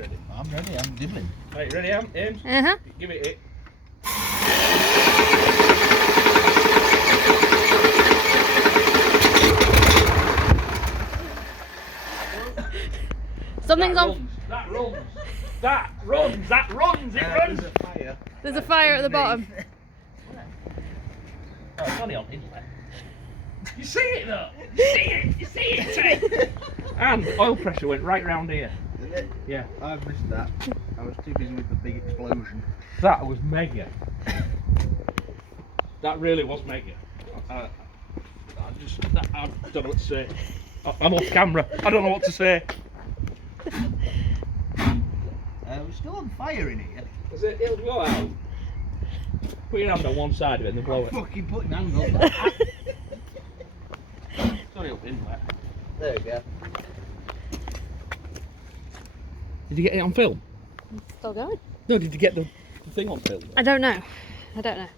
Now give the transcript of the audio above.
ready? I'm ready, I'm dibbling. Right, ready, Am? Ames? Uh-huh. Give it. Something's on. That runs. That runs. That runs. It runs. There's a fire. There's a fire at the bottom. Oh, it's only on inlet. You see it though? You see it? You see it? And oil pressure went right round here. Did it? Yeah. I've missed that. I was too busy with the big explosion. That was mega. That really was mega. I don't know what to say. I'm off camera. I don't know what to say. We're still on fire in here. Is it? It'll go out. Put your hand on one side of it and then blow it. Fucking putting hands on that. Sorry, up inlet. There we go. Did you get it on film? Still going. No, did you get the thing on film? I don't know. I don't know.